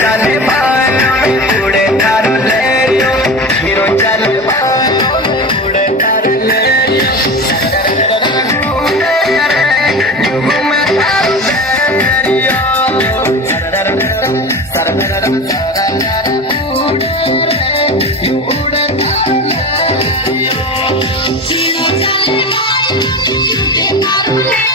chale bailo me ude tarleyo hero chale bailo me ude tarleyo you me tarleyo sararara ude you ude tarleyo hero chale bailo me ude tarleyo